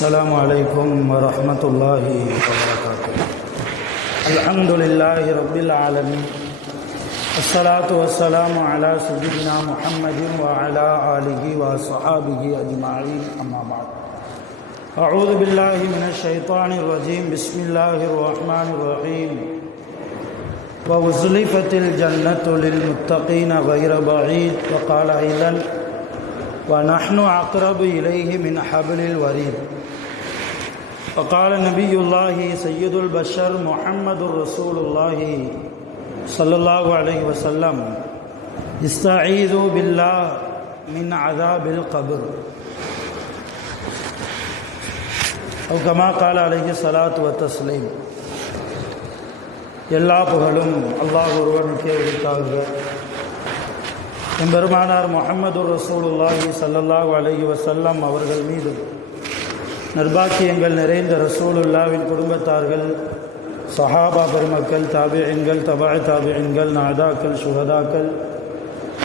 السلام عليكم ورحمة الله وبركاته. الحمد لله رب العالمين، الصلاة والسلام على سيدنا محمد وعلى آله وصحابه أجمعين، أما بعد. أعوذ بالله من الشيطان الرجيم. بسم الله الرحمن الرحيم. وأزلفت الجنة للمتقين غير بعيد. وقال أيضا ونحن أقرب إليه من حبل الوريد. وقال نبي الله سيد البشر محمد رسول الله صلى الله عليه وسلم استعيذوا بالله من عذاب القبر، أو كما قال عليه الصلاة والتسليم. எல்லா புகழும் அல்லாஹ் ஒருவனுக்கே உரித்தாக. எம்பெருமானார் முஹம்மது ரசூலுல்லாஹி ஸல்லல்லாஹு அலைஹி வஸல்லம் அவர்கள் மீது நற்பாக்கியங்கள் நிறைந்த ரசூலுல்லாவின் குடும்பத்தார்கள், சஹாபா பெருமக்கள், தாபிஈன்கள், தபா தாபிஈன்கள், நாதாக்கள், சுஹதாக்கள்,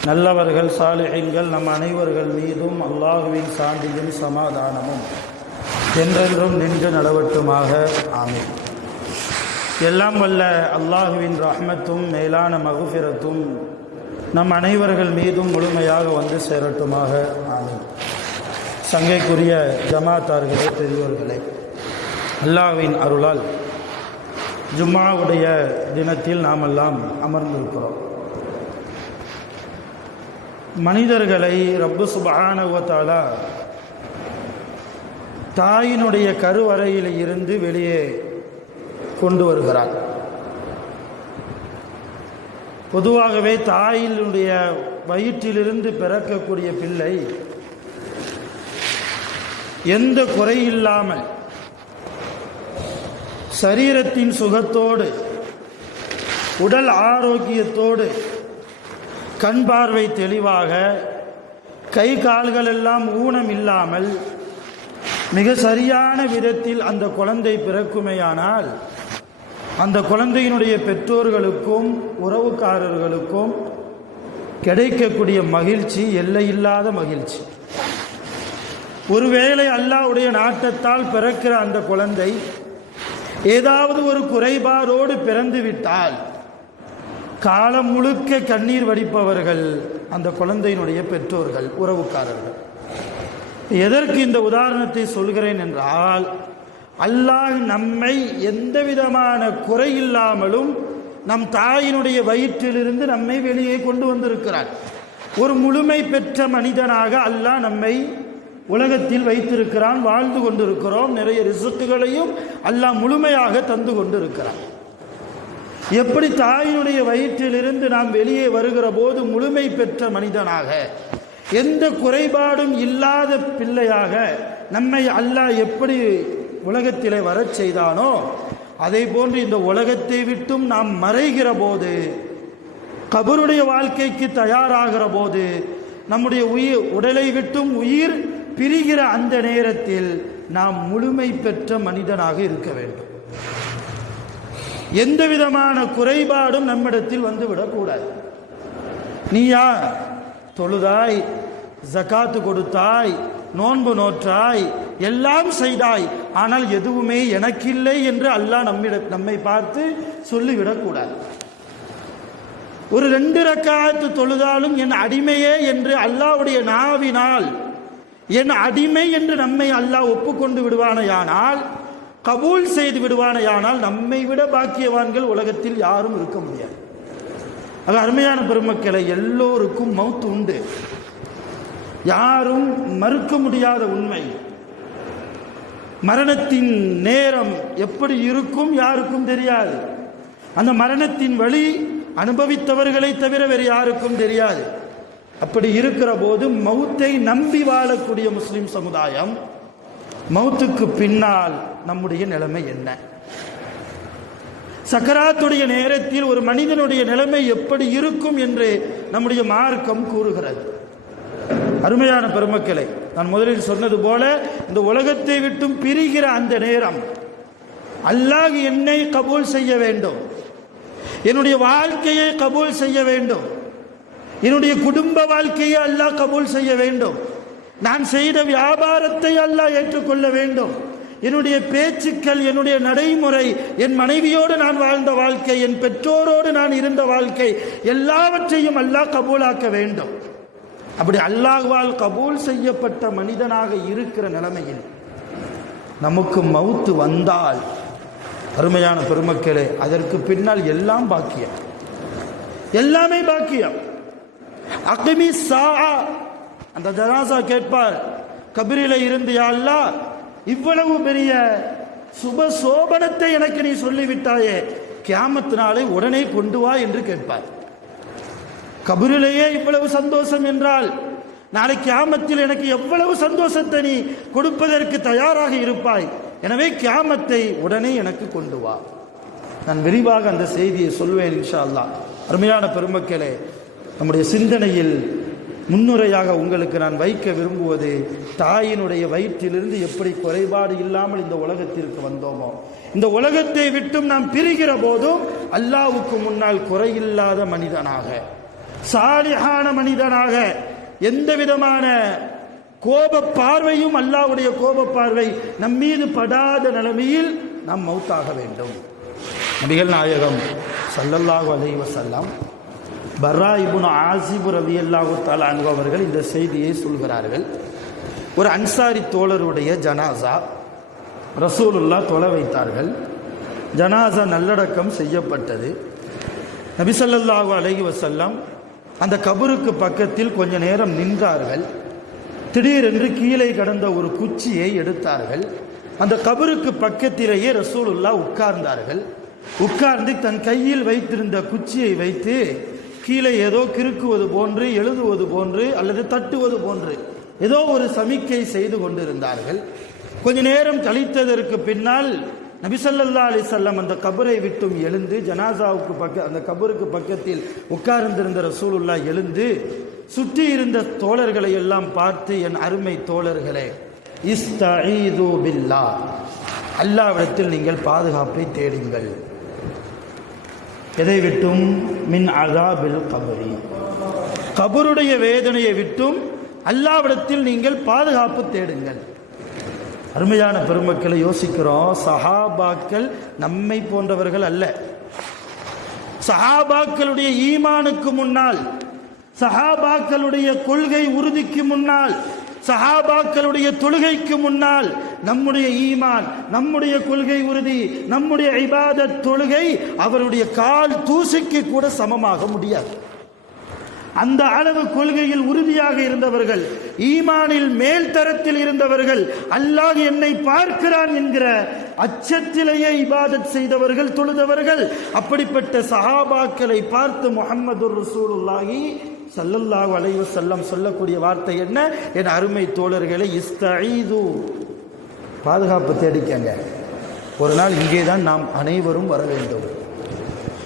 நல்லவர்கள், சாலிஹீன்கள் நம் அனைவர்கள் மீதும் அல்லாஹுவின் சாந்தியும் சமாதானமும் என்றென்றும் நின்று நடவட்டுமாக. ஆமீன். எல்லாம் வல்ல அல்லாஹுவின் ரஹ்மத்தும் மேலான மகுஃபிரத்தும் நம் அனைவர்கள் மீதும் முழுமையாக வந்து சேரட்டுமாக. ஆமீன். சங்கைக்குரிய ஜமாத்தார்களே, பெரியோர்களே, அல்லாஹ்வின் அருளால் ஜும்மாவுடைய தினத்தில் நாமெல்லாம் அமர்ந்திருக்கிறோம். மனிதர்களை ரப்பு சுப்ஹானஹு வ தஆலா தாயினுடைய கருவறையில் இருந்து வெளியே கொண்டு வருகிறார். பொதுவாகவே தாயினுடைய வயிற்றிலிருந்து பிறக்கக்கூடிய பிள்ளை எந்த குறையில்லாமல் சரீரத்தின் சுகத்தோடு, உடல் ஆரோக்கியத்தோடு, கண் பார்வை தெளிவாக, கை கால்கள் எல்லாம் ஊனம் இல்லாமல் மிக சரியான விதத்தில் அந்த குழந்தை பிறக்குமேயானால் அந்த குழந்தையினுடைய பெற்றோர்களுக்கும் உறவுக்காரர்களுக்கும் கிடைக்கக்கூடிய மகிழ்ச்சி எல்லையில்லாத மகிழ்ச்சி. ஒருவேளை அல்லாஹ்வுடைய நாட்டத்தால் பிறக்கிற அந்த குழந்தை ஏதாவது ஒரு குறைபாடோடு பிறந்து விட்டால் காலம் முழுக்க கண்ணீர் வடிப்பவர்கள் அந்த குழந்தையினுடைய பெற்றோர்கள், உறவுக்காரர்கள். எதற்கு இந்த உதாரணத்தை சொல்கிறேன் என்றால், அல்லாஹ் நம்மை எந்த விதமான குறையில்லாமலும் நம் தாயினுடைய வயிற்றிலிருந்து நம்மை வெளியே கொண்டு வந்திருக்கிறார். ஒரு முழுமை பெற்ற மனிதனாக அல்லாஹ் நம்மை உலகத்தில் வைத்திருக்கிறான். வாழ்ந்து கொண்டிருக்கிறோம். நிறைய ரிசுக்குகளையும் அல்லாஹ் முழுமையாக தந்து கொண்டிருக்கிறான். எப்படி தாயினுடைய வயிற்றிலிருந்து நாம் வெளியே வருகிற போது முழுமை பெற்ற மனிதனாக, எந்த குறைபாடும் இல்லாத பிள்ளையாக நம்மை அல்லாஹ் எப்படி உலகத்திலே வரச் செய்தானோ, அதே போன்று இந்த உலகத்தை விட்டும் நாம் மறைகிற போது, கபருடைய வாழ்க்கைக்கு தயாராகிற போது, நம்முடைய உடலை விட்டும் உயிர் பிரிகிற அந்த நேரத்தில் நாம் முழுமை பெற்ற மனிதனாக இருக்க வேண்டும். எந்த விதமான குறைபாடும் நம்மிடத்தில் வந்துவிடக்கூடாது. நீயா தொழுதாய், ஜகாத்து கொடுத்தாய், நோன்பு நோற்றாய், எல்லாம் செய்தாய், ஆனால் எதுவுமே எனக்கில்லை என்று அல்லாஹ் நம்மை பார்த்து சொல்லிவிடக்கூடாது. ஒரு 2 ரக்காத்து தொழுதாலும் என் அடிமையே என்று அல்லாஹ்வுடைய நாவினால் என் அடிமை என்று நம்மை அல்லாஹ் ஒப்புக்கொண்டு விடுவானையானால், கபூல் செய்து விடுவானையானால், நம்மை விட பாக்கியவான்கள் உலகத்தில் யாரும் இருக்க முடியாது. அது அருமையான பெருமக்களை, எல்லோருக்கும் மௌத் உண்டு, யாரும் மறுக்க முடியாத உண்மை. மரணத்தின் நேரம் எப்படி இருக்கும் யாருக்கும் தெரியாது. அந்த மரணத்தின் வழி அனுபவித்தவர்களை தவிர வேறு யாருக்கும் தெரியாது. அப்படி இருக்கிற போது மௌத்தை நம்பி வாழக்கூடிய முஸ்லிம் சமுதாயம், மௌத்துக்கு பின்னால் நம்முடைய நிலைமை என்ன? சக்கராத்துடைய நேரத்தில் ஒரு மனிதனுடைய நிலைமை எப்படி இருக்கும் என்று நம்முடைய மார்க்கம் கூறுகிறது. அருமையான பெருமக்களை, நான் முதலில் சொன்னது போல இந்த உலகத்தை விட்டும் பிரிகிற அந்த நேரம் அல்லாஹ் என்னை கபூல் செய்ய வேண்டும், என்னுடைய வாழ்க்கையை கபூல் செய்ய வேண்டும், என்னுடைய குடும்ப வாழ்க்கையை அல்லாஹ் கபூல் செய்ய வேண்டும், நான் செய்த வியாபாரத்தை அல்லாஹ் ஏற்றுக்கொள்ள வேண்டும், என்னுடைய பேச்சுக்கள், என்னுடைய நடைமுறை, என் மனைவியோடு நான் வாழ்ந்த வாழ்க்கை, என் பெற்றோரோடு நான் இருந்த வாழ்க்கை, எல்லாவற்றையும் அல்லாஹ் கபூலாக்க வேண்டும். அப்படி அல்லாஹ்வால் கபூல் செய்யப்பட்ட மனிதனாக இருக்கிற நிலைமையில் நமக்கு மவுத்து வந்தால், அருமையான பெருமக்களே, அதற்கு பின்னால் எல்லாம் பாக்கியம், எல்லாமே பாக்கியம். அக்மி ஸாஅ, அந்த ஜனாசா கேட்பார் கபரிலே இருந்து, யா அல்லாஹ், இவ்வளவு பெரிய சுப சோபனத்தை எனக்கு நீ சொல்லிவிட்டாயே, கியாமத் நாளை உடனே கொண்டு வா என்று கேட்பார். கபரிலேயே இவ்வளவு சந்தோஷம் என்றால், நாளை கியாமத்தில் எனக்கு எவ்வளவு சந்தோஷத்தை நீ கொடுப்பதற்கு தயாராக இருப்பாய். எனவே கியாமத்தை உடனே எனக்கு கொண்டு வா. நான் விரிவாக அந்த செய்தியை சொல்வேன் இன்ஷா அல்லாஹ். அருமையான பெருமக்களே, நம்முடைய சிந்தனையில் முன்னுரையாக உங்களுக்கு நான் வைக்க விரும்புவது, தாயினுடைய வயிற்றிலிருந்து எப்படி குறைபாடு இல்லாமல் இந்த உலகத்திற்கு வந்தோமோ, இந்த உலகத்தை விட்டும் நாம் பிரிகிற போதும் அல்லாஹ்வுக்கு முன்னால் குறையில்லாத மனிதனாக, சாலிஹான மனிதனாக, எந்த விதமான கோப பார்வையும், அல்லாஹ்வுடைய கோப பார்வை நம்மீது படாத நிலைமையில் நாம் மௌத்தாக வேண்டும். நபிகள் நாயகம் ஸல்லல்லாஹு அலைஹி வஸல்லம் பர்ரா இப்னு ஆஸிப் ரலியல்லாஹு தஆலா அன்ஹு அவர்கள் இந்த செய்தியை சொல்கிறார்கள். ஒரு அன்சாரி தோழருடைய ஜனாசா ரசூலுல்லாஹ் தொலை வைத்தார்கள். ஜனாசா நல்லடக்கம் செய்யப்பட்டது. நபி ஸல்லல்லாஹு அலைஹி வஸல்லம் அந்த கபருக்கு பக்கத்தில் கொஞ்ச நேரம் நின்றார்கள். திடீரென்று கீழே கடந்த ஒரு குச்சியை எடுத்தார்கள். அந்த கபருக்கு பக்கத்திலேயே ரசூலுல்லாஹ் உட்கார்ந்தார்கள். உட்கார்ந்து தன் கையில் வைத்திருந்த குச்சியை வைத்து கீழே ஏதோ கிறுக்குவது போன்று, எழுதுவது போன்று, அல்லது தட்டுவது போன்று ஏதோ ஒரு சமிக்கை செய்து கொண்டிருந்தார்கள். கொஞ்ச நேரம் கழித்ததற்கு பின்னால் நபி ஸல்லல்லாஹு அலைஹி வஸல்லம் அந்த கபரை விட்டும் எழுந்து, ஜனாசாவுக்கு அந்த கபருக்கு பக்கத்தில் உட்கார்ந்திருந்த ரசூலுல்லாஹ் எழுந்து சுற்றி இருந்த தோழர்களை எல்லாம் பார்த்து, என் அருமை தோழர்களே, இஸ்தஈது பில்லாஹ், அல்லாஹ்விடத்தில் நீங்கள் பாதுகாப்பை தேடுங்கள். எதை விட்டும்? மின் அஸாபில் கபரி, கபருடைய வேதனையை விட்டும் அல்லாஹ்விடத்தில் நீங்கள் பாதுகாப்பு தேடுங்கள். அருமையான பெருமக்களை யோசிக்கிறோம். சஹாபாக்கள் நம்மை போன்றவர்கள் அல்ல. சஹாபாக்களுடைய ஈமானுக்கு முன்னால், சஹாபாக்களுடைய கொள்கை உறுதிக்கு முன்னால், சஹாபாக்களுடைய தொழுகைக்கு முன்னால் நம்முடைய ஈமான், நம்முடைய கொள்கை உறுதி, நம்முடைய இபாதத் தொழுகை அவருடைய கால் தூசிக்கு கூட சமமாக முடியாது. அந்த அளவு கொள்கையில் உறுதியாக இருந்தவர்கள், ஈமானில் மேல் தரத்தில் இருந்தவர்கள், அல்லாஹ் என்னை பார்க்கிறான் என்கிற அச்சத்திலேயே இபாதத் செய்தவர்கள், தொழுதவர்கள். அப்படிப்பட்ட சஹாபாக்களை பார்த்து முஹம்மதுர் ரசூலுல்லாஹி ஸல்லல்லாஹு அலைஹி வஸல்லம் சொல்லக்கூடிய வார்த்தை என்ன? என் அருமை தோழர்களை, இஸ்தஈது, பாதுகாப்பு தேடிக்கங்க. ஒரு நாள் இங்கே தான் நாம் அனைவரும் வர வேண்டும்.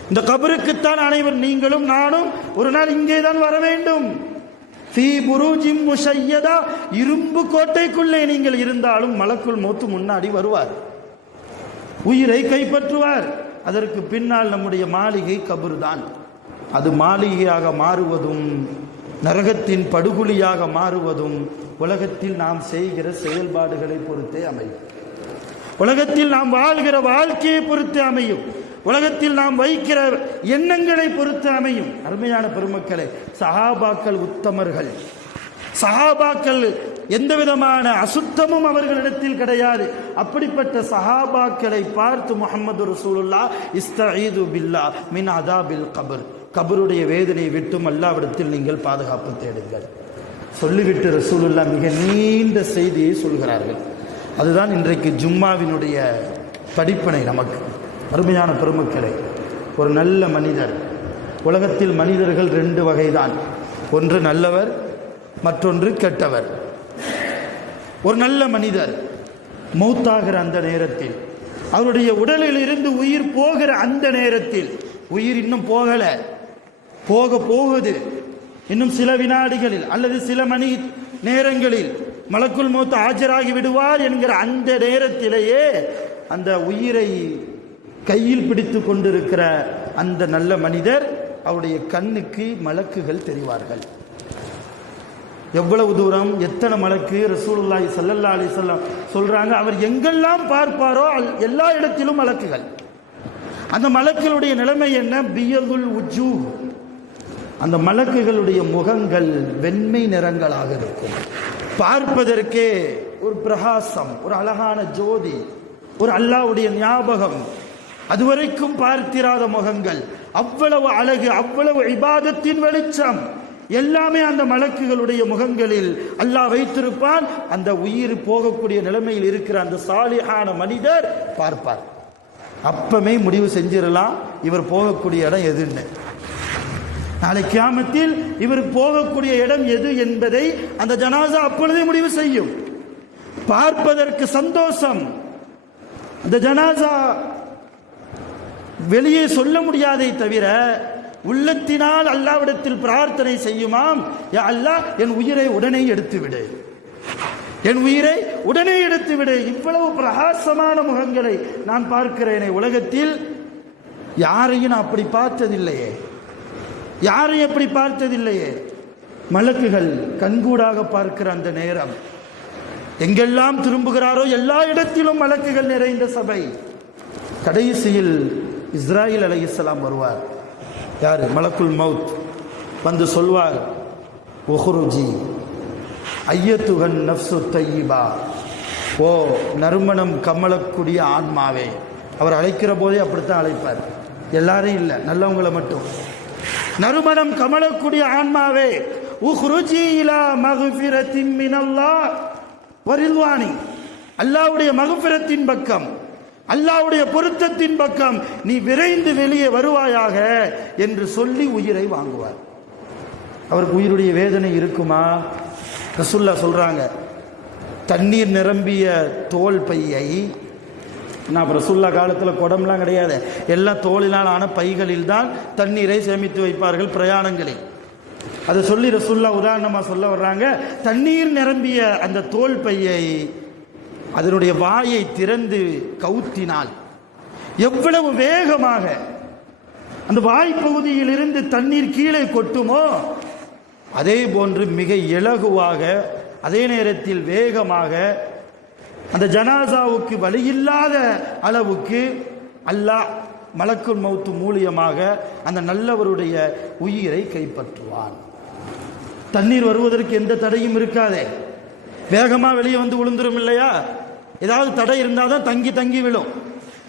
இந்த கபருக்குத்தான் அனைவரும், நீங்களும் நானும் ஒரு நாள் இங்கே தான் வர வேண்டும். ஃபீ புரூஜிம் முஷய்யதா, இரும்பு கோட்டைக்குள்ளே நீங்கள் இருந்தாலும் மலக்குல் மௌத் முன்னாடி வருவார், உயிரை கைப்பற்றுவார். அதற்கு பின்னால் நம்முடைய மாளிகை கபர் தான். அது மாளிகையாக மாறுவதும் நரகத்தின் படுகொலியாக மாறுவதும் உலகத்தில் நாம் செய்கிற செயல்பாடுகளை பொறுத்தே அமையும். உலகத்தில் நாம் வாழ்கிற வாழ்க்கையை பொறுத்து அமையும். உலகத்தில் நாம் வைக்கிற எண்ணங்களை பொறுத்து அமையும். அருமையான பெருமக்களே, சஹாபாக்கள் உத்தமர்கள். சஹாபாக்கள் எந்த விதமான அசுத்தமும் அவர்களிடத்தில் கிடையாது. அப்படிப்பட்ட சஹாபாக்களை பார்த்து முஹம்மது ரசூலுல்லாஹ் இஸ்தஈது பில்லாஹ் மின் அஸாபில் கபர், கபருடைய வேதனையை விட்டும் அல்லாஹ்விடத்தில் நீங்கள் பாதுகாப்பு தேடுங்கள் சொல்லிவிட்டு ரசூலுல்லாஹ் மிக நீண்ட செய்தியை சொல்கிறார்கள். அதுதான் இன்றைக்கு ஜும்மாவினுடைய படிப்பினை நமக்கு. அருமையான பெருமக்களே, ஒரு நல்ல மனிதர், உலகத்தில் மனிதர்கள் ரெண்டு வகைதான், ஒன்று நல்லவர், மற்றொன்று கெட்டவர். ஒரு நல்ல மனிதர் மௌத்தாகிற அந்த நேரத்தில், அவருடைய உடலில் இருந்து உயிர் போகிற அந்த நேரத்தில், உயிர் இன்னும் போகலை, போகுது, இன்னும் சில வினாடிகளில் அல்லது சில மணி நேரங்களில் மலக்குல் மௌத் ஆஜராகி விடுவார் என்கிற அந்த நேரத்திலேயே அந்த உயிரை கையில் பிடித்து கொண்டிருக்கிற அந்த நல்ல மனிதர், அவருடைய கண்ணுக்கு மலக்குகள் தெரிவார்கள். எவ்வளவு தூரம், எத்தனை மலக்கு? ரசூலுல்லாஹி ஸல்லல்லாஹு அலைஹி வஸல்லம் சொல்றாங்க, அவர் எங்கெல்லாம் பார்ப்பாரோ எல்லா இடத்திலும் மலக்குகள். அந்த மலக்குகளுடைய நிலைமை என்ன? பியதுல் உஜூஹ், அந்த மலக்குகளுடைய முகங்கள் வெண்மை நிறங்களாக இருக்கும். பார்ப்பதற்கே ஒரு பிரகாசம், ஒரு அழகான ஜோதி, ஒரு அல்லாஹ்வுடைய ஞாபகம். அதுவரைக்கும் பார்த்திராத முகங்கள், அவ்வளவு அழகு, அவ்வளவு இபாதத்தின் வெளிச்சம் எல்லாமே அந்த மலக்குகளுடைய முகங்களில் அல்லாஹ் வைத்திருப்பான். அந்த உயிர் போகக்கூடிய நிலைமையில் இருக்கிற அந்த சாலிஹான மனிதர் பார்ப்பார். அப்பமே முடிவு செஞ்சிடலாம் இவர் போகக்கூடிய இடம் எதுன்னு. நாளை கியாமத்தில் இவர் போகக்கூடிய இடம் எது என்பதை அந்த ஜனாசா அப்பொழுதே முடிவு செய்யும். பார்ப்பதற்கு சந்தோஷம். அந்த ஜனாசா வெளியே சொல்ல முடியாதை தவிர உள்ளத்தினால் அல்லாஹ்விடத்தில் பிரார்த்தனை செய்யுமாம், யா அல்லாஹ் என் உயிரை உடனே எடுத்துவிடு, என் உயிரை உடனே எடுத்துவிடு. இவ்வளவு பிரகாசமான முகங்களை நான் பார்க்கிறேனே, உலகத்தில் யாரையும் நான் அப்படி பார்த்ததில்லையே, யாரையும் எப்படி பார்த்ததில்லையே. மலக்குகள் கண்கூடாக பார்க்கிற அந்த நேரம், எங்கெல்லாம் திரும்புகிறாரோ எல்லா இடத்திலும் மலக்குகள் நிறைந்த சபை. கடைசியில் இஸ்ராயில் அலைஹிஸ்ஸலாம் வருவார். யார்? மலக்குல் மவுத் வந்து சொல்வார், உஹ்ருஜி ஐயத்துகன் நஃப்சு தய்யிபா, ஓ நறுமணம் கமலக்கூடிய ஆன்மாவே. அவர் அழைக்கிற போதே அப்படித்தான் அழைப்பார், எல்லாரையும் இல்லை, நல்லவங்களை மட்டும். நறுமணம் கமலக்கூடிய ஆன்மாவே, உஹ்ருஜி இலா மக்ஃபிரத்தின் மினல்லாஹ் வ ரிضவானி, அல்லாஹ்வுடைய மக்ஃபிரத்தின் பக்கம், அல்லாஹ்வுடைய பொருத்தத்தின் பக்கம் நீ விரைந்து வெளியே வருவாயாக என்று சொல்லி உயிரை வாங்குவார். அவருக்கு உயிருடைய வேதனை இருக்குமா? ரசூலுல்லாஹ் சொல்றாங்க, தண்ணீர் நிரம்பிய தோல் பையை, நான் ரசூலுல்லாஹ் காலத்தில் குடம்லாம் கிடையாது, எல்லாம் தோலினால் ஆன பைகளில் தான் தண்ணீரை சேமித்து வைப்பார்கள் பிரயாணங்களில். அதை சொல்லி ரசூலுல்லாஹ் உதாரணமாக சொல்ல வர்றாங்க, தண்ணீர் நிரம்பிய அந்த தோல் பையை அதனுடைய வாயை திறந்து கவுத்தினால் எவ்வளவு வேகமாக அந்த வாய்ப்பகுதியில் இருந்து தண்ணீர் கீழே கொட்டுமோ, அதே போன்று மிக இலகுவாக, அதே நேரத்தில் வேகமாக அந்த ஜனாசாவுக்கு வழியில்லாத அளவுக்கு அல்லாஹ் மலக்குல் மௌத் மூலியமாக அந்த நல்லவருடைய உயிரை கைப்பற்றுவான். தண்ணீர் வருவதற்கு எந்த தடையும் இருக்காதே, வேகமாக வெளியே வந்து விழுந்துரும் இல்லையா? ஏதாவது தடை இருந்தால் தான் தங்கி தங்கி விழும்,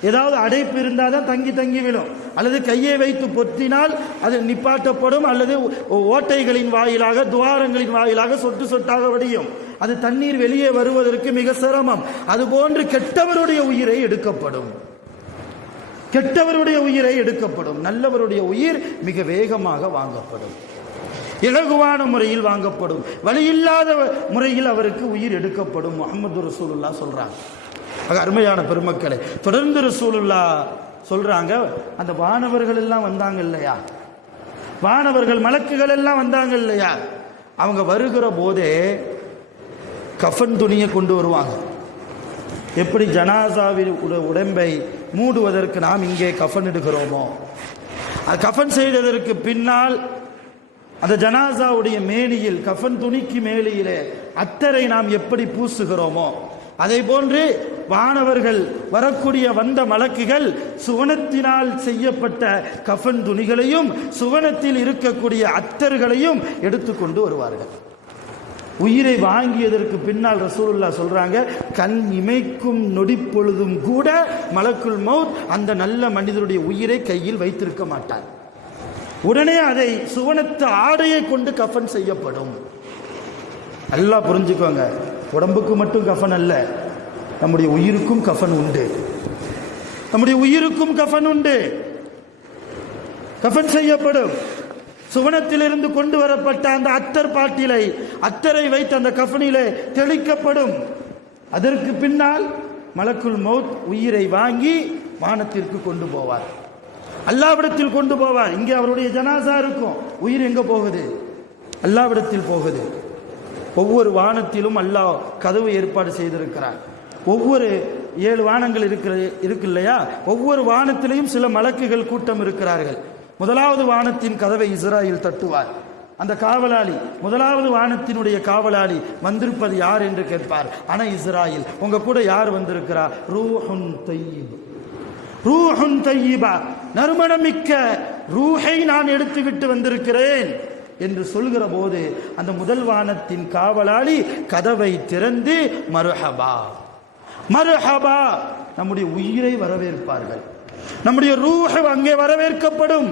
ஏதாவது அடைப்பு இருந்தால் தான் தங்கி தங்கி விழும், அல்லது கையை வைத்து பொத்தினால் அது நிப்பாட்டப்படும், அல்லது ஓட்டைகளின் வாயிலாக, துவாரங்களின் வாயிலாக சொட்டு சொட்டாக வடியும். அது தண்ணீர் வெளியே வருவதற்கு மிக சிரமம். அதுபோன்று கெட்டவருடைய உயிரை எடுக்கப்படும், கெட்டவருடைய உயிரை எடுக்கப்படும். நல்லவருடைய உயிர் மிக வேகமாக வாங்கப்படும், இலகுவான முறையில் வாங்கப்படும், வழியில்லாத முறையில் அவருக்கு உயிர் எடுக்கப்படும். முஹம்மது ரசூலுல்லாஹ் சொல்றாங்க. அருமையான பெருமக்களை, தொடர்ந்து ரசூலுல்லாஹ் சொல்றாங்க, அந்த வானவர்கள் எல்லாம் வந்தாங்க இல்லையா, வானவர்கள் மலக்குகள் எல்லாம் வந்தாங்க இல்லையா, அவங்க வருகிற போதே கஃன் துணியை கொண்டு வருவாங்க. எப்படி ஜனாசாவின் உடம்பை மூடுவதற்கு நாம் இங்கே கஃன் இடுகிறோமோ, கஃன் செய்ததற்கு பின்னால் அந்த ஜனாசாவுடைய மேனியில், கஃன் துணிக்கு மேலியிலே அத்தரை நாம் எப்படி பூசுகிறோமோ, அதே போன்று வானவர்கள் வரக்கூடிய வந்த மலக்குகள் சுவனத்தினால் செய்யப்பட்ட கஃன் துணிகளையும் சுவனத்தில் இருக்கக்கூடிய அத்தர்களையும் எடுத்துக்கொண்டு வருவார்கள். உயிரை வாங்கியதற்கு பின்னால் ரசூலுல்லாஹ் சொல்றாங்க, கண் இமைக்கும் நொடிப்பொழுதும் கூட மலக்குல் மௌத் அந்த நல்ல மனிதருடைய உயிரை கையில் வைத்திருக்க மாட்டார். உடனே அதை சுவனத்து ஆடையை கொண்டு கஃன் செய்யப்படும். நல்லா புரிஞ்சுக்கோங்க, உடம்புக்கு மட்டும் கஃன் அல்ல, நம்முடைய உயிருக்கும் கஃன் உண்டு, நம்முடைய உயிருக்கும் கஃன் உண்டு. கஃன் செய்யப்படும். சுவனத்திலிருந்து கொண்டு வரப்பட்ட அந்த அத்தர் பாட்டிலை, அத்தரை வைத்து அந்த கஃனிலே தெளிக்கப்படும். அதற்கு பின்னால் மலக்குல் மௌத் உயிரை வாங்கி வானத்திற்கு கொண்டு போவார், அல்லாஹ்விடத்தில் கொண்டு போவார். இங்கே அவருடைய ஜனாசா இருக்கும், உயிர் எங்க போகுது? அல்லாஹ்விடத்தில் போகுது. ஒவ்வொரு வானத்திலும் அல்லாஹ் கதவு ஏற்பாடு செய்திருக்கிறார். ஒவ்வொரு 7 வானங்கள் இருக்கு இல்லையா, ஒவ்வொரு வானத்திலையும் சில மலக்குகள் கூட்டம் இருக்கிறார்கள். முதலாவது வானத்தின் கதவை இஸ்ராயில் தட்டுவார். அந்த காவலாளி, முதலாவது வானத்தினுடைய காவலாளி வந்திருப்பது யார் என்று கேட்பார். ஆனா இஸ்ராயில், உங்க கூட யார் வந்திருக்கிறா? ரூஹுன் தய்யிப், ரூஹுன் தய்யிபா, நறுமணமிக்க ரூஹை நான் எடுத்து விட்டு வந்திருக்கிறேன் என்று சொல்கிற போது அந்த முதல் வானத்தின் காவலாளி கதவை திறந்து மர்ஹபா மர்ஹபா, நம்முடைய உயிரை வரவேற்பார்கள். நம்முடைய ரூஹ் அங்கே வரவேற்கப்படும்,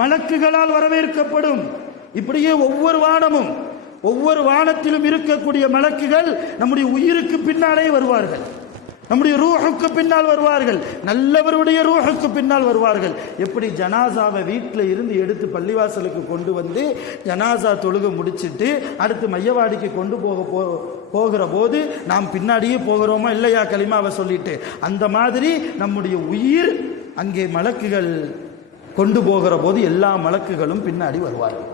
மலக்குகளால் வரவேற்கப்படும். இப்படியே ஒவ்வொரு வானமும், ஒவ்வொரு வானத்திலும் இருக்கக்கூடிய மலக்குகள் நம்முடைய உயிருக்கு பின்னாலே வருவார்கள், நம்முடைய ரூஹுக்கு பின்னால் வருவார்கள், நல்லவருடைய ரூஹுக்கு பின்னால் வருவார்கள். எப்படி ஜனாசாவை வீட்டில் இருந்து எடுத்து பள்ளிவாசலுக்கு கொண்டு வந்து ஜனாசா தொழுகை முடிச்சுட்டு அடுத்து மையவாடிக்கு கொண்டு போகிற போது நாம் பின்னாடியே போகிறோமா இல்லையா கலிமாவை சொல்லிட்டு, அந்த மாதிரி நம்முடைய உயிர் அங்கே மலக்குகள் கொண்டு போகிற போது எல்லா மலக்குகளும் பின்னாடி வருவார்கள்,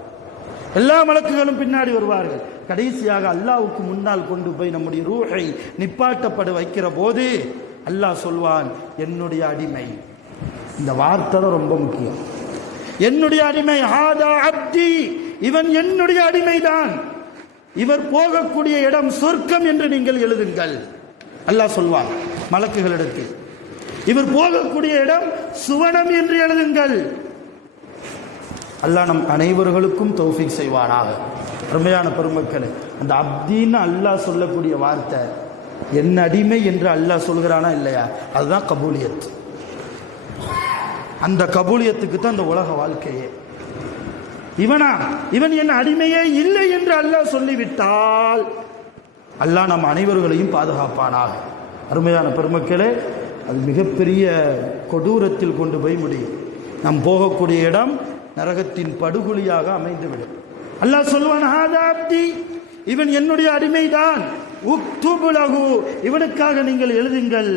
எல்லா மலக்குகளும் பின்னாடி வருவார்கள். கடைசியாக அல்லாஹ்வுக்கு முன்னால் கொண்டு போய் நம்முடைய ரூஹை நிப்பாட்டப்பட வைக்கிற போது அல்லாஹ் சொல்வான், என்னுடைய அடிமை. இந்த வார்த்தை தான் ரொம்ப முக்கியம். என்னுடைய அடிமை, ஹாதா அப்தி, இவன் என்னுடைய அடிமைதான், இவர் போகக்கூடிய இடம் சொர்க்கம் என்று நீங்கள் எழுதுங்கள். அல்லாஹ் சொல்வான் மலக்குகளிடத்தில், இவர் போகக்கூடிய இடம் சுவனம் என்று எழுதுங்கள். அல்லாஹ் நம் அனைவர்களுக்கும் தௌஃபீக் செய்வானாக. அருமையான பெருமக்களே, அந்த அப்தின்னு அல்லாஹ் சொல்லக்கூடிய வார்த்தை, என் அடிமை என்று அல்லாஹ் சொல்கிறானா இல்லையா, அதுதான் கபூலியத். அந்த கபூலியத்துக்கு தான் அந்த உலக வாழ்க்கையே. இவன் என் அடிமையே இல்லை என்று அல்லாஹ் சொல்லிவிட்டால் அல்லாஹ் நம் அனைவர்களையும் பாதுகாப்பானாக. அருமையான பெருமக்களே, அது மிகப்பெரிய கொடூரத்தில் கொண்டு போய் முடியும். நாம் போகக்கூடிய இடம் நரகத்தின் படுகொலியாக அமைந்துவிடும். அல்லாஹ் சொல்வான், ஹாதா அப்தி, இவன் என்னுடைய அடிமைதான், உக்துபு லஹு, இவனுக்காக நீங்கள் எழுதுங்கள்.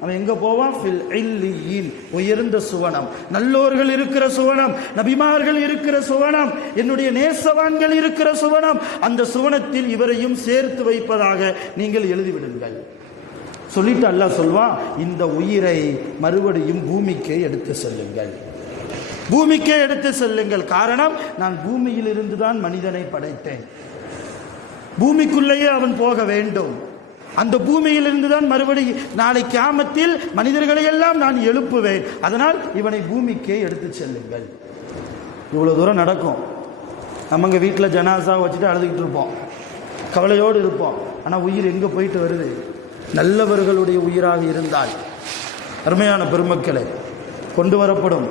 அவன் எங்க போவான்? ஃபில் இல்லியீன், உயர்ந்த சுவனம், நல்லோர்கள் இருக்கிற சுவனம், நபிமார்கள் இருக்கிற சுவனம், என்னுடைய நேசவான்கள் இருக்கிற சுவனம், அந்த சுவனத்தில் இவரையும் சேர்த்து வைப்பதாக நீங்கள் எழுதிவிடுங்கள். சொல்லிட்டு அல்லாஹ் சொல்வான், இந்த உயிரை மறுபடியும் பூமிக்கே எடுத்து செல்லுங்கள், பூமிக்கே எடுத்து செல்லுங்கள். காரணம், நான் பூமியில் இருந்துதான் மனிதனை படைத்தேன், பூமிக்குள்ளேயே அவன் போக வேண்டும். அந்த பூமியில் இருந்துதான் மறுபடி நாளை கியாமத்தில் மனிதர்களை எல்லாம் நான் எழுப்புவேன். அதனால் இவனை பூமிக்கே எடுத்து செல்லுங்கள். இவ்வளவு தூரம் நடக்கும். நம்ம வீட்டில் ஜனாசா வச்சுட்டு அழுதுகிட்டு இருப்போம், கவலையோடு இருப்போம். ஆனால் உயிர் எங்கே போயிட்டு வருது? நல்லவர்களுடைய உயிராக இருந்தால், அருமையான பெருமக்களை, கொண்டு வரப்படும்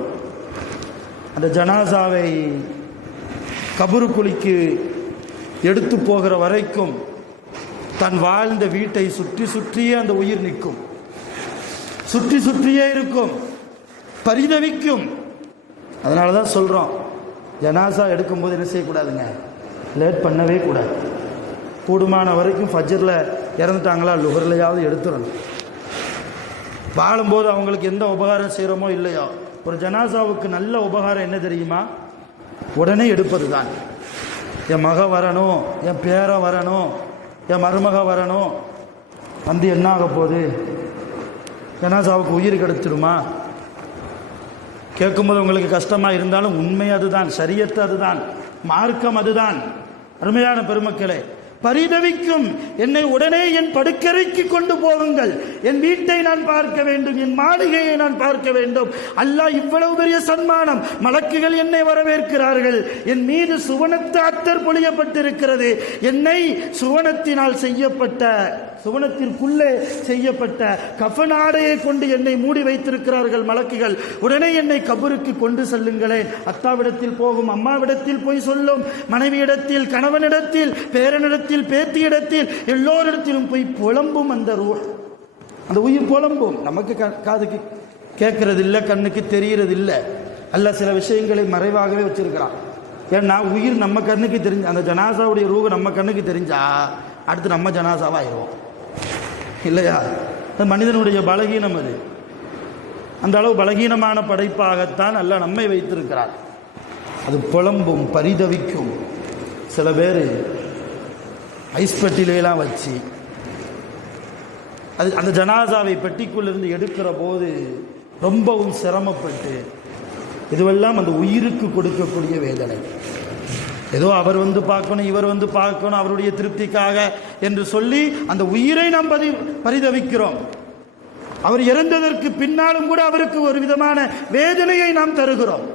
அந்த ஜனாசாவை கபருக்குழிக்கு எடுத்து போகிற வரைக்கும் தன் வாழ்ந்த வீட்டை சுற்றி சுற்றியே அந்த உயிர் நிற்கும், சுற்றி சுற்றியே இருக்கும், பரிதவிக்கும். அதனால தான் சொல்கிறோம், ஜனாசா எடுக்கும்போது என்ன செய்யக்கூடாதுங்க, லேட் பண்ணவே கூடாது. கூடுமான வரைக்கும் ஃபஜ்ரில் இறந்துட்டாங்களா, லுஹர்லையாவது எடுத்துடணும். வாழும்போது அவங்களுக்கு எந்த உபகாரம் செய்கிறோமோ இல்லையோ, ஒரு ஜனாசாவுக்கு நல்ல உபகாரம் என்ன தெரியுமா? உடனே எடுப்பது தான். என் மக வரணும், என் பேரை வரணும், என் மருமக வரணும், வந்து என்ன ஆக போகுது? ஜனாசாவுக்கு உயிர் கிடைச்சிடுமா? கேட்கும்போது உங்களுக்கு கஷ்டமாக இருந்தாலும் உண்மை அதுதான், ஷரியத்து அதுதான், மார்க்கம் அதுதான். அருமையான பெருமக்களே, பரிதவிக்கும், என்னை உடனே என் படுக்கறைக்கு கொண்டு போகுங்கள், என் வீட்டை நான் பார்க்க வேண்டும், என் மாளிகையை நான் பார்க்க வேண்டும். அல்லாஹ் இவ்வளவு பெரிய சன்மானம், மலக்குகள் என்னை வரவேற்கிறார்கள், என் மீது சுவனத்து அத்தர் பொழியப்பட்டிருக்கிறது, என்னை சுவனத்தினால் செய்யப்பட்ட, சுவனத்திற்குள்ளே செய்யப்பட்ட கஃனாடையை கொண்டு என்னை மூடி வைத்திருக்கிறார்கள் மலக்குகள். உடனே என்னை கபருக்கு கொண்டு செல்லுங்களேன். அத்தாவிடத்தில் போகும், அம்மாவிடத்தில் போய் சொல்லும், மனைவியிடத்தில், கணவனிடத்தில், பேரனிடத்தில், பேத்தியிடத்தில், எல்லோரிடத்திலும் போய் புலம்பும். அந்த ரூஹ், அந்த உயிர் புலம்பும். நமக்கு காதுக்கு கேட்கறது இல்லை, கண்ணுக்கு தெரிகிறது இல்லை. அல்ல சில விஷயங்களை மறைவாகவே வச்சிருக்கிறான். ஏன்னா உயிர் நம்ம கண்ணுக்கு தெரிஞ்ச, அந்த ஜனாசாவுடைய ரூஹ் நம்ம கண்ணுக்கு தெரிஞ்சா அடுத்து நம்ம ஜனாசாவாக ஆயிடுவோம் இல்லையா? மனிதனுடைய பலகீனம் அது. அந்த அளவு பலகீனமான படைப்பாகத்தான் அல்லாஹ் நம்மை வைத்திருக்கிறார். அது புலம்பும், பரிதவிக்கும். சில பேர் ஐஸ் பெட்டிலாம் வச்சு அது அந்த ஜனாசாவை பெட்டிக்குள்ளிருந்து எடுக்கிற போது ரொம்பவும் சிரமப்பட்டு, இதுவெல்லாம் அந்த உயிருக்கு கொடுக்கக்கூடிய வேதனை. ஏதோ அவர் வந்து பார்க்கணும், இவர் வந்து பார்க்கணும், அவருடைய திருப்திக்காக என்று சொல்லி அந்த உயிரை நாம் பரிதவிக்கிறோம். அவர் இறந்ததற்கு பின்னாலும் கூட அவருக்கு ஒரு விதமான வேதனையை நாம் தருகிறோம்.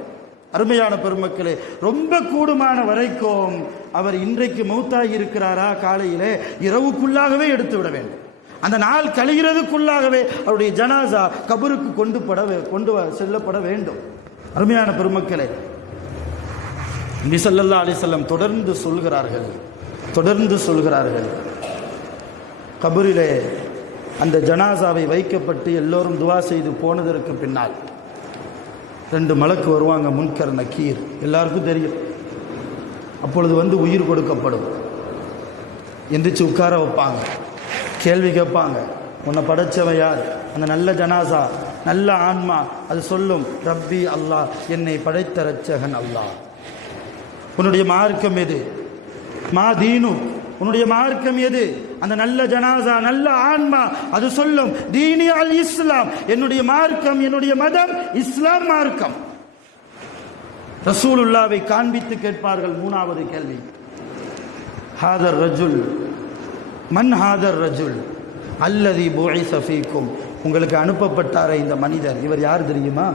அருமையான பெருமக்களே, ரொம்ப கூடுமான வரைக்கும் அவர் இன்றைக்கு மௌத்தாகி இருக்கிறாரா, காலையிலே இரவுக்குள்ளாகவே எடுத்து விட வேண்டும். அந்த நாள் கழிகிறதுக்குள்ளாகவே அவருடைய ஜனாசா கபருக்கு கொண்டு செல்லப்பட வேண்டும். அருமையான பெருமக்களே, நபி ஸல்லல்லாஹு அலைஹி வஸல்லம் தொடர்ந்து சொல்கிறார்கள், கபரிலே அந்த ஜனாசாவை வைக்கப்பட்டு எல்லோரும் துவா செய்து போனதற்கு பின்னால் 2 மலக்கு வருவாங்க, முன்கர் நக்கீர், எல்லாருக்கும் தெரியும். அப்பொழுது வந்து உயிர் கொடுக்கப்படும், எந்திரிச்சு உட்கார வைப்பாங்க, கேள்வி கேட்பாங்க, உன்னை படைச்சவன் யார்? அந்த நல்ல ஜனாசா, நல்ல ஆன்மா அது சொல்லும், ரப்பி அல்லாஹ், என்னை படைத்த ரட்சகன் அல்லாஹ். உன்னுடைய மார்க்கம் எது? மா தீனு, உன்னுடைய மார்க்கம் எது? அந்த நல்ல ஜனாசா, நல்ல ஆன்மா அது சொல்லும், தீனி அல் இஸ்லாம், என்னுடைய மார்க்கம், என்னுடைய மதம் இஸ்லாம் மார்க்கம். ரசூலுல்லாவை காண்பித்து கேட்பார்கள். 3வது கேள்வி, ஹாதர் ரஜுல் மன் ஹாதர் ரஜுல் அல்லதி புஇஸ ஃபீக்கும், உங்களுக்கு அனுப்பப்பட்டாரே இந்த மனிதர், இவர் யார் தெரியுமா?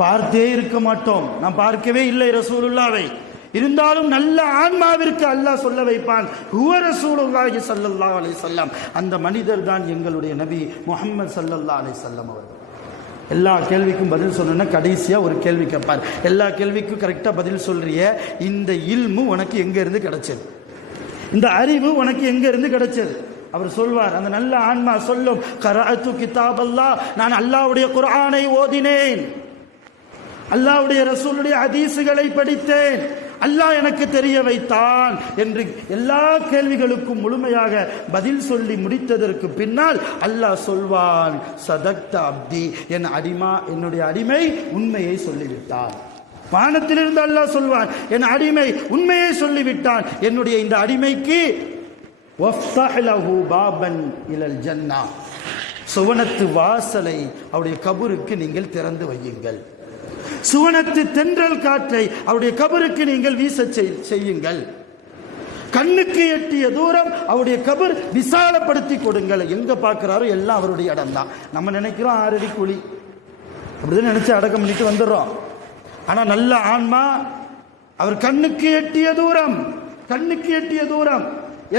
பார்த்தே இருக்க மாட்டோம், நாம் பார்க்கவே இல்லை ரசூலுல்லாவை. இருந்தாலும் நல்ல ஆன்மாவிற்கு அல்லாஹ் சொல்ல வைப்பான், ஹுவ ரசூலுல்லாஹி ஸல்லல்லாஹு அலைஹி வஸல்லம், அந்த மனிதர் தான் எங்களுடைய நபி முஹம்மது ஸல்லல்லாஹு அலைஹி வஸல்லம் அவர்கள். எல்லா கேள்விக்கும் பதில் சொல்லணும்னா கடைசியா ஒரு கேள்வி கேட்பார். எல்லா கேள்விக்கும் கரெக்டா பதில் சொல்றிய, இந்த இல்மு உனக்கு எங்க இருந்து கிடைச்சது? இந்த அறிவு உனக்கு எங்க இருந்து கிடைச்சது? அவர் சொல்வார், அந்த நல்ல ஆன்மா சொல்லும், கரஅத்து கிதாபல்லாஹ், நான் அல்லாஹ்வுடைய குர்ஆனை ஓதினேன், அல்லாஹ்வுடைய ரசூலுடைய ஹதீஸுகளை படித்தேன், அல்லாஹ் எனக்கு தெரிய வைத்தான் என்று எல்லா கேள்விகளுக்கும் முழுமையாக பதில் சொல்லி முடித்ததற்கு பின்னால் அல்லாஹ் சொல்வான், சதக்த அப்தி, என்னுடைய அடிமை உண்மையை சொல்லிவிட்டான். வானத்திலிருந்து அல்லாஹ் சொல்வான், என் அடிமை உண்மையை சொல்லிவிட்டான், என்னுடைய இந்த அடிமைக்கு வஃப்தஹ் லஹு பாபன் இலல் ஜன்னah, சுவனத்து வாசலை அவருடைய கபருக்கு நீங்கள் திறந்து வையுங்கள், சுவனத்து தென்றல் காற்றை அவருடைய கபருக்கு நீங்கள் வீச செய்யுங்கள், கண்ணுக்கு எட்டிய தூரம் அவருடைய கபர் விசாலப்படுத்தி கொடுங்கள். எங்க பார்க்கிறாரோ எல்லாம் அவருடைய இடம் தான். நம்ம நினைக்கிறோம் 6 அடி குழி, அப்படிதான் நினைச்சு அடக்கம் பண்ணிட்டு வந்துடுறோம். ஆனா நல்ல ஆன்மா, அவர் கண்ணுக்கு எட்டிய தூரம்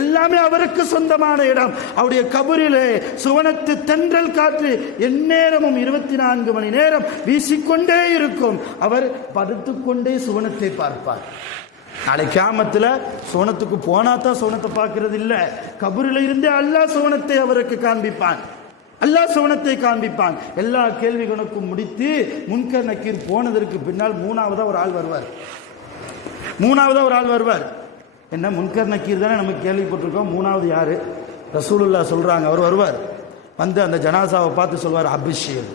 எல்லாமே அவருக்கு சொந்தமான இடம். அவருடைய கபரிலே சுவனத்து தென்றல் காற்று எந்நேரமும் 24 மணி நேரம் வீசிக்கொண்டே இருக்கும். அவர் படுத்துக்கொண்டே சுவனத்தை பார்ப்பார். நாளை கியாமத்துல சுவனத்துக்கு போனா தான் சுவனத்தை பார்க்கிறது இல்லை, கபரில இருந்தே அல்லாஹ் சுவனத்தை அவருக்கு காண்பிப்பான், அல்லாஹ் சுவனத்தை காண்பிப்பான். எல்லா கேள்விகளுக்கும் முடித்து முன்கர் நக்கீர் போனதற்கு பின்னால் 3வது ஒரு ஆள் வருவார். என்ன, முன்கர் நக்கீர் தானே நமக்கு கேள்விப்பட்டிருக்கோம், 3வது யாரு? ரசூலுல்லாஹ் சொல்றாங்க. அவர் வருவார், வந்து அந்த ஜனாசாவை பார்த்து சொல்வார், அபிஷேக்,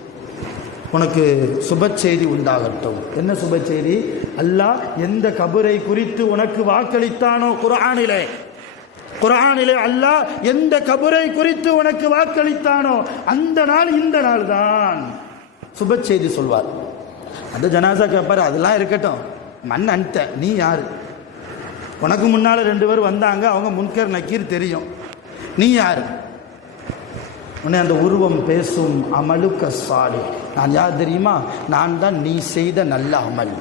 உனக்கு சுப செய்தி உண்டாகட்டும். என்ன சுப செய்தி? அல்லாஹ் எந்த கபரை குறித்து உனக்கு வாக்களித்தானோ, குர்ஆனிலே அல்லாஹ் எந்த கபரை குறித்து உனக்கு வாக்களித்தானோ அந்த நாள் இந்த நாள் தான் சுப செய்தி சொல்வார். அந்த ஜனாசா கேட்பாரு, அதெல்லாம் இருக்கட்டும், மண் அன்ட, நீ யாரு? உனக்கு முன்னால 2 பேர் வந்தாங்க, அவங்க முன்கர் நக்கீர் தெரியும், நீ யாரு? உன்னை அந்த உருவம் பேசும், அமலுக்க சாலி, நான் யார் தெரியுமா? நான் தான் நீ செய்த நல்ல அமல்,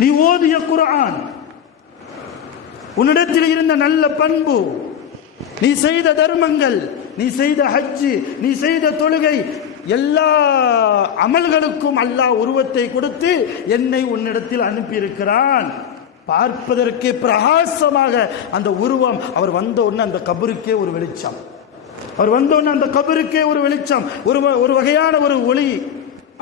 நீ ஓதிய குர்ஆன், உன்னிடத்தில் இருந்த நல்ல பண்பு, நீ செய்த தர்மங்கள், நீ செய்த ஹஜ், நீ செய்த தொழுகை, எல்லா அமல்களுக்கும் அல்லாஹ் உருவத்தை கொடுத்து என்னை உன்னிடத்தில் அனுப்பியிருக்கிறான். பார்ப்பதற்கே பிரகாசமாக அந்த உருவம். அவர் வந்த உடனே அந்த கபருக்கே ஒரு வெளிச்சம், ஒரு வகையான ஒரு ஒளி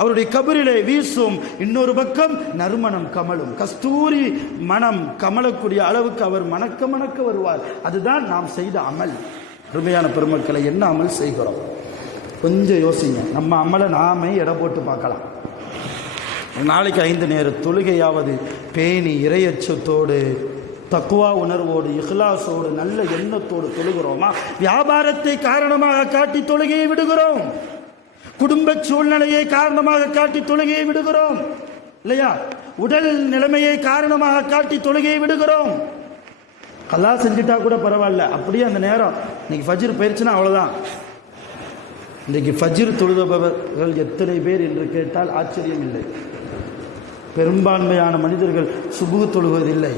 அவருடைய கபரிலே வீசும். இன்னொரு பக்கம் நறுமணம் கமலும், கஸ்தூரி மனம் கமலக்கூடிய அளவுக்கு அவர் மணக்க வருவார். அதுதான் நாம் செய்த அமல். அருமையான பெருமக்களை, என்ன அமல் செய்கிறோம் கொஞ்சம் யோசிங்க. நம்ம அமலை நாமே எடை போட்டு பார்க்கலாம். நாளைக்கு 5 நேர தொழுகையாவது பேணி இறையச்சத்தோடு தக்குவா உணர்வோடு இஹ்லாஸோடு நல்ல எண்ணத்தோடு தொழுகிறோமா? வியாபாரத்தை காரணமாக காட்டி தொழுகையை விடுகிறோம், குடும்ப சூழ்நிலையை காரணமாக காட்டி தொழுகையை விடுகிறோம். இல்லையா? உடல் நிலைமையை காரணமாக காட்டி தொழுகையை விடுகிறோம். கல்லா செஞ்சுட்டா கூட பரவாயில்ல, அப்படியே அந்த நேரம் இன்னைக்கு ஃபஜ்ர் போயிடுச்சுன்னா அவ்வளோதான். இன்றைக்கு ஃபஜ்ர் தொழுதவர்கள் எத்தனை பேர் என்று கேட்டால் ஆச்சரியம் இல்லை. பெரும்பான்மையான மனிதர்கள் சுபுஹ் தொழுவதில்லை.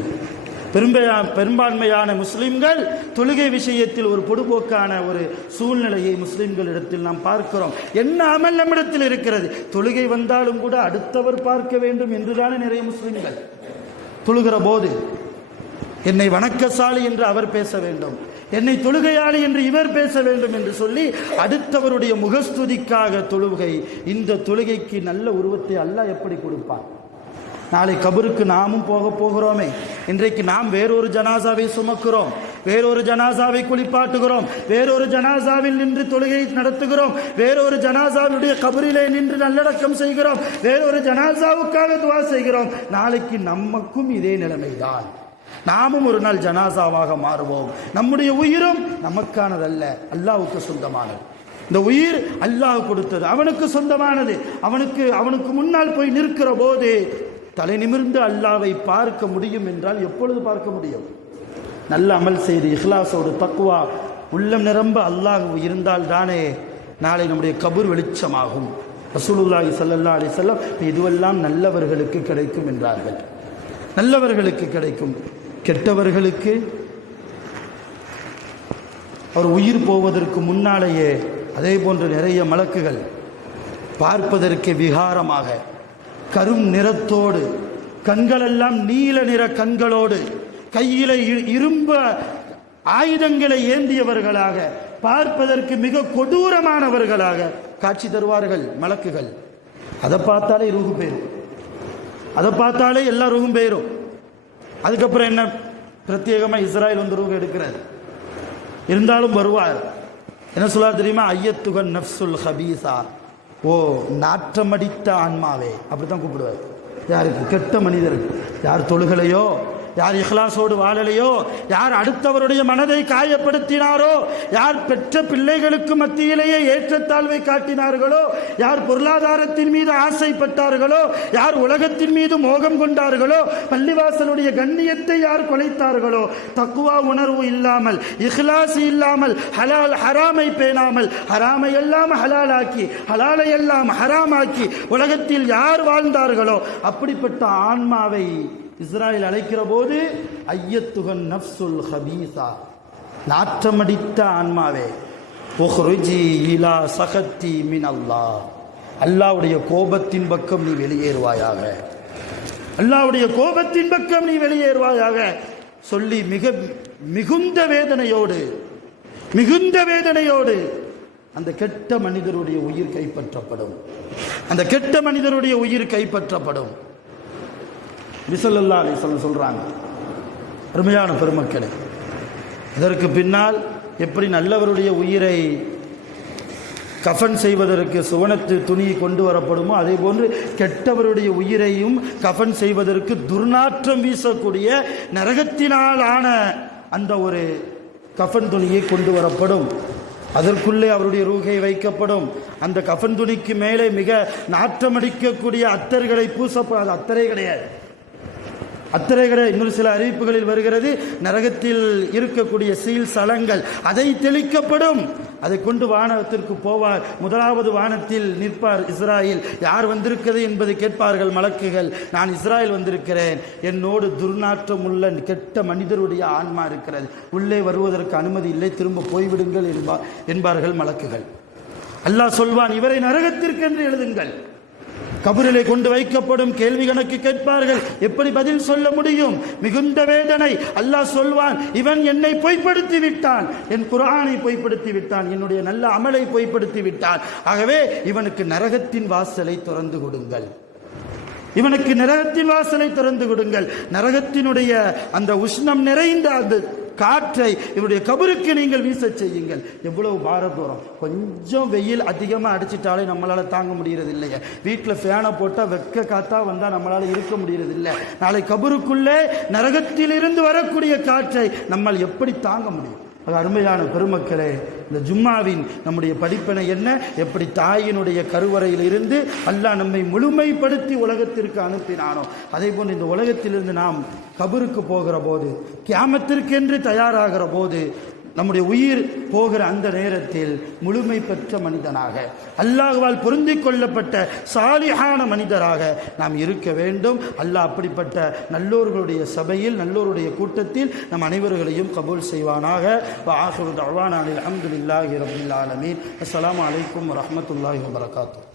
பெரும்பான்மையான முஸ்லிம்கள் தொழுகை விஷயத்தில் ஒரு பொடுபோக்கான ஒரு சூழ்நிலையை முஸ்லிம்களிடத்தில் நாம் பார்க்கிறோம். என்ன அமல் நம்மிடத்தில் இருக்கிறது? தொழுகை வந்தாலும் கூட அடுத்தவர் பார்க்க வேண்டும் என்றுதானே நிறைய முஸ்லிம்கள் தொழுகிற போது என்னை வணக்கசாலி என்று அவர் பேச வேண்டும், என்னை தொழுகையாளி என்று இவர் பேச வேண்டும் என்று சொல்லி அடுத்தவருடைய முகஸ்துதிக்காக தொழுகை. இந்த தொழுகைக்கு நல்ல உருவத்தை அல்லாஹ் எப்படி கொடுப்பான்? நாளை கபருக்கு நாமும் போகிறோமே. இன்றைக்கு நாம் வேறொரு ஜனாசாவை சுமக்கிறோம், வேறொரு ஜனாசாவை குளிப்பாட்டுகிறோம், வேறொரு ஜனாசாவில் நின்று தொழுகை நடத்துகிறோம், வேறொரு ஜனாசாவுடைய கபரிலே நின்று நல்லடக்கம் செய்கிறோம், வேறொரு ஜனாசாவுக்காக துவா செய்கிறோம். நாளைக்கு நமக்கும் இதே நிலைமைதான். நாமும் ஒரு நாள் ஜனாசாவாக மாறுவோம். நம்முடைய உயிரும் நமக்கானதல்ல, அல்லாஹ்வுக்கு சொந்தமானது. இந்த உயிர் அல்லாஹ் கொடுத்தது, அவனுக்கு சொந்தமானது. அவனுக்கு முன்னால் போய் நிற்கிற போது தலை நிமிர்ந்து அல்லாஹ்வை பார்க்க முடியும் என்றால் எப்பொழுது பார்க்க முடியும்? நல்ல அமல் செய்து இஹ்லாஸோடு தக்வா உள்ளம் நிரம்ப அல்லாஹ் இருந்தால் தானே நாளை நம்முடைய கபூர் வெளிச்சமாகும். ரசூலுல்லாஹி ஸல்லல்லாஹு அலைஹி வஸல்லம் இதுவெல்லாம் நல்லவர்களுக்கு கிடைக்கும் என்றார்கள். நல்லவர்களுக்கு கிடைக்கும், கெட்டவர்களுக்கு அவர் உயிர் போவதற்கு முன்னாலேயே அதே போன்று நிறைய மலக்குகள் பார்ப்பதற்கு விகாரமாக கரும் நிறத்தோடு, கண்களெல்லாம் நீல நிற கண்களோடு, கையில இரும்பு ஆயுதங்களை ஏந்தியவர்களாக, பார்ப்பதற்கு மிக கொடூரமானவர்களாக காட்சி தருவார்கள் மலக்குகள். அதை பார்த்தாலே ரூஹு போயிரும், அதை பார்த்தாலே எல்லா ரூஹும் போயிரும். அதுக்கப்புறம் என்ன, பிரத்யேகமாக இஸ்ராயல் வந்து ரூஹு எடுக்கிறார். இருந்தாலும் வருவார். என்ன சொல்றார் தெரியுமா? ஐயத்துகன் நஃப்சுல் ஹபீசா, ஓ நாற்றமடித்த ஆன்மாவே, அப்படித்தான் கூப்பிடுவார். யாருக்கு? கெட்ட மனிதருக்கு. யார் தொழுகலையோ, யார் இஹ்லாஸோடு வாழலையோ, யார் அடுத்தவருடைய மனதை காயப்படுத்தினாரோ, யார் பெற்ற பிள்ளைகளுக்கு மத்தியிலேயே ஏற்றத்தாழ்வை காட்டினார்களோ, யார் பொருளாதாரத்தின் மீது ஆசைப்பட்டார்களோ, யார் உலகத்தின் மீது மோகம் கொண்டார்களோ, பள்ளிவாசலுடைய கண்ணியத்தை யார் கொலைத்தார்களோ, தக்குவா உணர்வு இல்லாமல், இஹ்லாஸ் இல்லாமல், ஹலால் ஹராமை பேணாமல், ஹராமை எல்லாம் ஹலாலாக்கி, ஹலாலை எல்லாம் ஹராமாக்கி உலகத்தில் யார் வாழ்ந்தார்களோ அப்படிப்பட்ட ஆன்மாவை இஸ்ராயல் அழைக்கிற போது ஐயத்துகன் நஃப்சுல் ஹபீசா, நாற்றமடித்த ஆன்மாவே, உஹ்ருஜி இலா சகத்தி மின் அல்லாஹ், அல்லாஹ்வுடைய கோபத்தின் பக்கம் நீ வெளியேறுவாயாக, அல்லாஹ்வுடைய கோபத்தின் பக்கம் நீ வெளியேறுவாயாக சொல்லி மிகுந்த வேதனையோடு அந்த கெட்ட மனிதருடைய உயிர் கைப்பற்றப்படும். அந்த கெட்ட மனிதருடைய உயிர் கைப்பற்றப்படும். ஸல்லல்லாஹு அலைஹி வஸல்லம் சொல்றாங்க. அருமையான பெருமக்களே, இதற்கு பின்னால் எப்படி நல்லவருடைய உயிரை கஃன் செய்வதற்கு சுவனத்து துணி கொண்டு வரப்படுமோ, அதே போன்று கெட்டவருடைய உயிரையும் கஃன் செய்வதற்கு துர்நாற்றம் வீசக்கூடிய நரகத்தினால் ஆன அந்த ஒரு கஃன் துணியை கொண்டு வரப்படும். அதற்குள்ளே அவருடைய ரூஹை வைக்கப்படும். அந்த கஃன் துணிக்கு மேலே மிக நாற்றமடிக்கக்கூடிய அத்தர்களை பூசப்படாது. அத்தரை கிடையாது. இன்னொரு சில அறிவிப்புகளில் வருகிறது, நரகத்தில் இருக்கக்கூடிய சீல் சலங்கள் அதை தெளிக்கப்படும். அதை கொண்டு வானத்திற்கு போவார். முதலாவது வானத்தில் நிற்பார் இஸ்ராயில். யார் வந்திருக்கிறது என்பதை கேட்பார்கள் மலக்குகள். நான் இஸ்ராயில் வந்திருக்கிறேன், என்னோடு துர்நாற்றம் உள்ள கெட்ட மனிதருடைய ஆன்மா இருக்கிறது, உள்ளே வருவதற்கு அனுமதி இல்லை, திரும்ப போய்விடுங்கள் என்பார்கள் மலக்குகள். அல்லாஹ் சொல்வான், இவரை நரகத்திற்கென்று எழுதுங்கள். கபரிலே கொண்டு வைக்கப்படும். கேள்வி கணக்கு கேட்பார்கள். எப்படி பதில் சொல்ல முடியும்? மிகுந்த வேதனை. அல்லாஹ் சொல்வான், இவன் என்னை பொய்ப்படுத்தி விட்டான், என் குர்ஆனை பொய்ப்படுத்தி விட்டான், என்னுடைய நல்ல அமலை பொய்ப்படுத்தி விட்டான். ஆகவே இவனுக்கு நரகத்தின் வாசலை திறந்து கொடுங்கள், இவனுக்கு நரகத்தின் வாசலை திறந்து கொடுங்கள். நரகத்தினுடைய அந்த உஷ்ணம் நிறைந்த அந்த காற்றை இவருடைய கபருக்கு நீங்கள் வீச செய்யுங்கள். எவ்வளவு பாரதூரம். கொஞ்சம் வெயில் அதிகமாக அடிச்சிட்டாலே நம்மளால் தாங்க முடிகிறது இல்லையா? வீட்டில் ஃபேனை போட்டால் வெக்க காத்தா வந்தால் நம்மளால் இருக்க முடிகிறது இல்லை. நாளை கபருக்குள்ளே நரகத்திலிருந்து வரக்கூடிய காற்றை நம்மால் எப்படி தாங்க முடியும்? அருமையான பெருமக்களே, இந்த ஜும்மாவின் நம்முடைய படிப்பினை என்ன? எப்படி தாயினுடைய கருவறையில் இருந்து அல்லாஹ் நம்மை முழுமைப்படுத்தி உலகத்திற்கு அனுப்பினானோ, அதே போன்று இந்த உலகத்திலிருந்து நாம் கபருக்கு போகிற போது, கியாமத்திற்கென்று தயாராகிற போது, நம்முடைய உயிர் போகிற அந்த நேரத்தில் முழுமை பெற்ற மனிதனாக, அல்லாஹ்வால் பொருந்திக் கொள்ளப்பட்ட சாலிஹான மனிதராக நாம் இருக்க வேண்டும். அல்லாஹ் அப்படிப்பட்ட நல்லோர்களுடைய சபையில், நல்லோருடைய கூட்டத்தில் நம் அனைவர்களையும் கபூல் செய்வானாக. வஆகிரு தஅவானா அல்ஹம்துலில்லாஹி ரப்பில் ஆலமீன். அஸ்ஸலாமு அலைக்கும் வரஹ்மத்துல்லாஹி வபரகாத்துஹு.